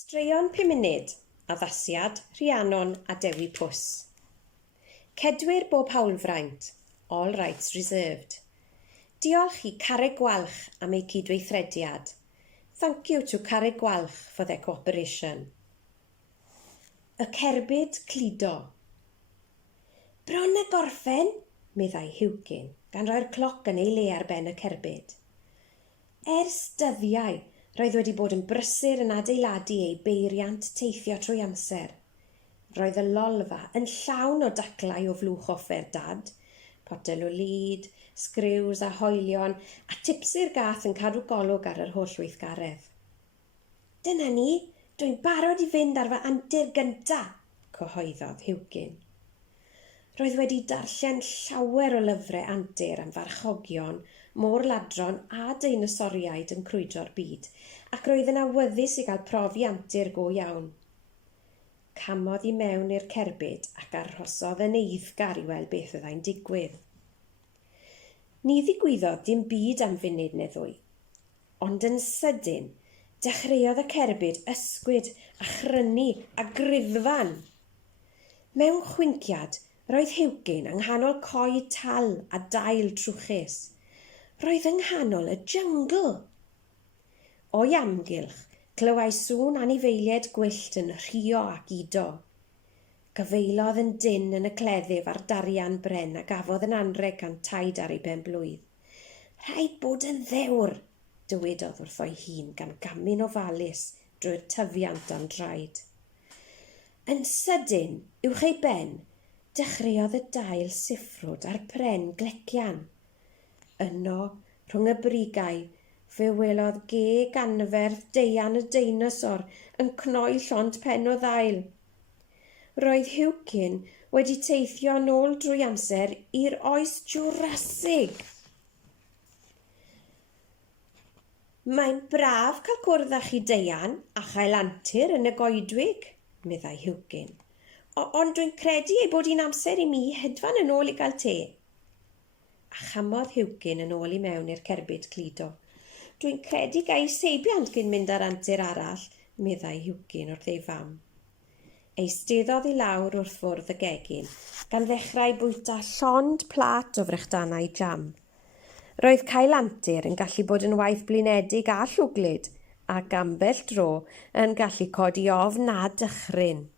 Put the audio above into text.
Straeon 5 munud, addasiad, Rhiannon a Dewi Pws. Cedwyr bob hawlfraint, all rights reserved. Diolch i Carreg Gwalch am ei cydweithrediad. Thank you to Carreg Gwalch for their cooperation. Y cerbyd cludo. Bron y gorffen, meddai Hywgyn, gan roi'r cloc yn ei le ar ben y cerbyd. Ers dyddiau, roedd wedi bod yn brysur yn adeiladu ei beiriant teithio trwy amser. Roedd y lolfa yn llawn o daclau o flwch offer dad, potel o lyd, sgriws a hoelion a tipsir gath yn cadw golwg ar yr holl weithgaredd. Dyna ni, dwi'n barod i fynd ar fy antur gynta, cyhoeddodd Hywgyn. Roedd wedi darllen llawer o lyfrau antur am farchogion, môr-ladron a deinosoriaid yn crwydro'r byd, ac roedd yn awyddus i gael profi antur go iawn. Camodd i mewn i'r cerbyd ac arhosodd yn eiddgar i weld beth fyddai'n digwydd. Ni ddigwyddodd dim byd am funud neu ddwy, ond yn sydyn, dechreuodd y cerbyd ysgwyd a chrynu a griddfan. Mewn chwinciad, roedd Hywgyn yng nghanol coed tal a dail trwchus. Roedd yng nghanol y jungle. O'i amgylch, clywai sŵn anifeiliaid gwyllt yn rhio ac ido. Gyfeilodd yn dyn yn y cleddyf ar darian bren a gafodd yn anreg gan taid ar ei benblwydd. Rhaid bod yn ddewr, dywedodd wrth o'i hun gan gamin ofalus drwy'r tyfiant o'n draed. Yn sydyn, uwch ei ben, dechreuodd y dail siffrwd ar pren glecian. Yno, rhwng y brigau, fe welodd geg anferth deian y deinosor yn cnoi llond pen o ddail. Roedd Hywgyn wedi teithio nôl drwy amser i'r oes Jwrasig. Mae'n braf cael cwrdd â chi deian a chael antur yn y goedwig, meddai Hywgyn. Ond dwi'n credu ei bod hi'n amser i mi hedfan yn ôl i gael te. A chamodd Hywgyn yn ôl i mewn i'r cerbyd cludo. Dwi'n credu gai seibiant cyn mynd ar antur arall, meddai Hywgyn wrth ei fam. Eisteddodd i lawr wrth fwrdd y gegin, gan ddechrau bwyta llond plat o frechdannau jam. Roedd cael antur yn gallu bod yn waith blinedig a llwglyd, ac ambell dro yn gallu codi ofn a dychryn.